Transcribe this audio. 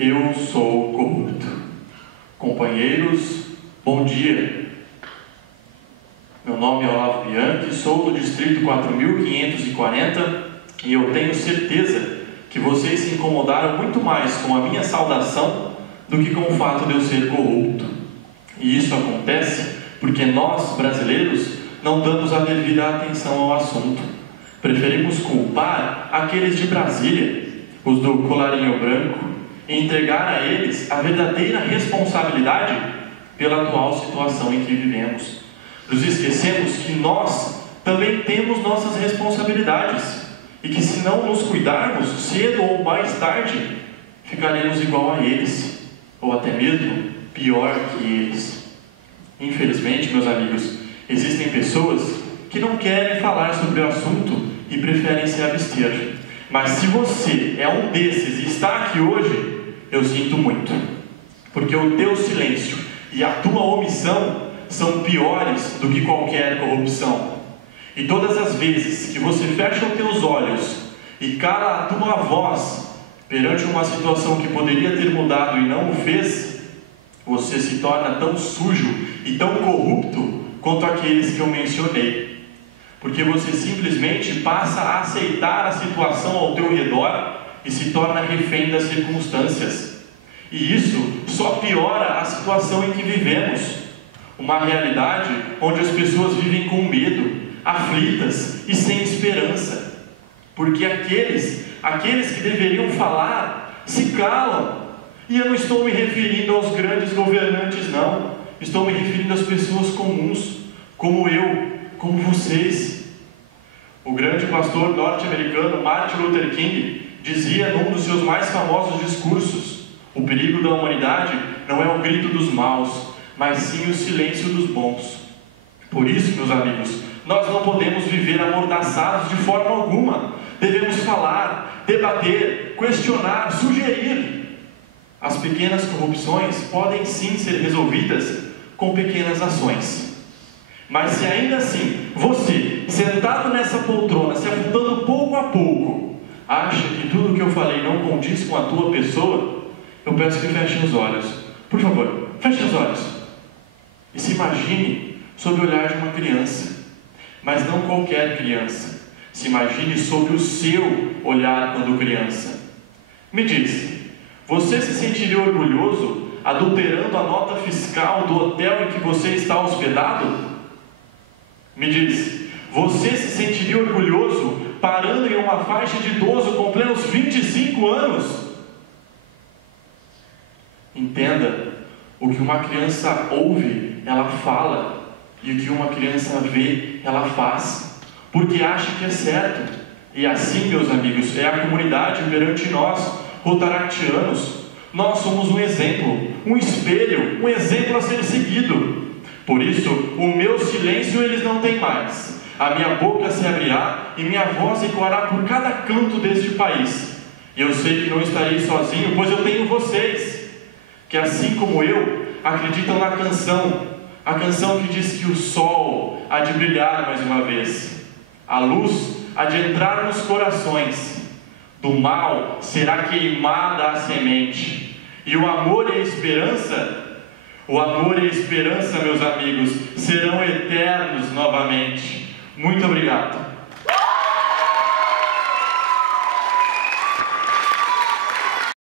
Eu sou corrupto. Companheiros, bom dia. Meu nome é Olavo Bianchi, sou do Distrito 4540 e eu tenho certeza que vocês se incomodaram muito mais com a minha saudação do que com o fato de eu ser corrupto. E isso acontece porque nós, brasileiros, não damos a devida atenção ao assunto. Preferimos culpar aqueles de Brasília, os do colarinho branco, e entregar a eles a verdadeira responsabilidade pela atual situação em que vivemos. Nos esquecemos que nós também temos nossas responsabilidades e que, se não nos cuidarmos, cedo ou mais tarde, ficaremos igual a eles, ou até mesmo pior que eles. Infelizmente, meus amigos, existem pessoas que não querem falar sobre o assunto e preferem se abster. Mas se você é um desses e está aqui hoje, eu sinto muito, porque o teu silêncio e a tua omissão são piores do que qualquer corrupção. E todas as vezes que você fecha os teus olhos e cala a tua voz perante uma situação que poderia ter mudado e não o fez, você se torna tão sujo e tão corrupto quanto aqueles que eu mencionei. Porque você simplesmente passa a aceitar a situação ao teu redor e se torna refém das circunstâncias. E isso só piora a situação em que vivemos. Uma realidade onde as pessoas vivem com medo, aflitas e sem esperança. Porque aqueles que deveriam falar, se calam. E eu não estou me referindo aos grandes governantes, não. Estou me referindo às pessoas comuns, como eu, como vocês. O grande pastor norte-americano Martin Luther King dizia num dos seus mais famosos discursos: o perigo da humanidade não é o grito dos maus, mas sim o silêncio dos bons. Por isso, meus amigos, nós não podemos viver amordaçados de forma alguma. Devemos falar, debater, questionar, sugerir. As pequenas corrupções podem sim ser resolvidas com pequenas ações. Mas se ainda assim, você, sentado nessa poltrona, se afundando pouco a pouco, acha que tudo o que eu falei não condiz com a tua pessoa, eu peço que feche os olhos. Por favor, feche os olhos. E se imagine sob o olhar de uma criança. Mas não qualquer criança. Se imagine sob o seu olhar quando criança. Me diz, você se sentiria orgulhoso adulterando a nota fiscal do hotel em que você está hospedado? Me diz, você se sentiria orgulhoso parando em uma faixa de idoso com plenos 25 anos? Entenda, o que uma criança ouve, ela fala, e o que uma criança vê, ela faz, porque acha que é certo. E assim, meus amigos, é a comunidade perante nós, rotaractianos. Nós somos um exemplo, um espelho, um exemplo a ser seguido. Por isso, o meu silêncio eles não têm mais. A minha boca se abrirá e minha voz ecoará por cada canto deste país. E eu sei que não estarei sozinho, pois eu tenho vocês, que assim como eu, acreditam na canção. A canção que diz que o sol há de brilhar mais uma vez. A luz há de entrar nos corações. Do mal será queimada a semente. E o amor e a esperança, meus amigos, serão eternos novamente. Muito obrigado.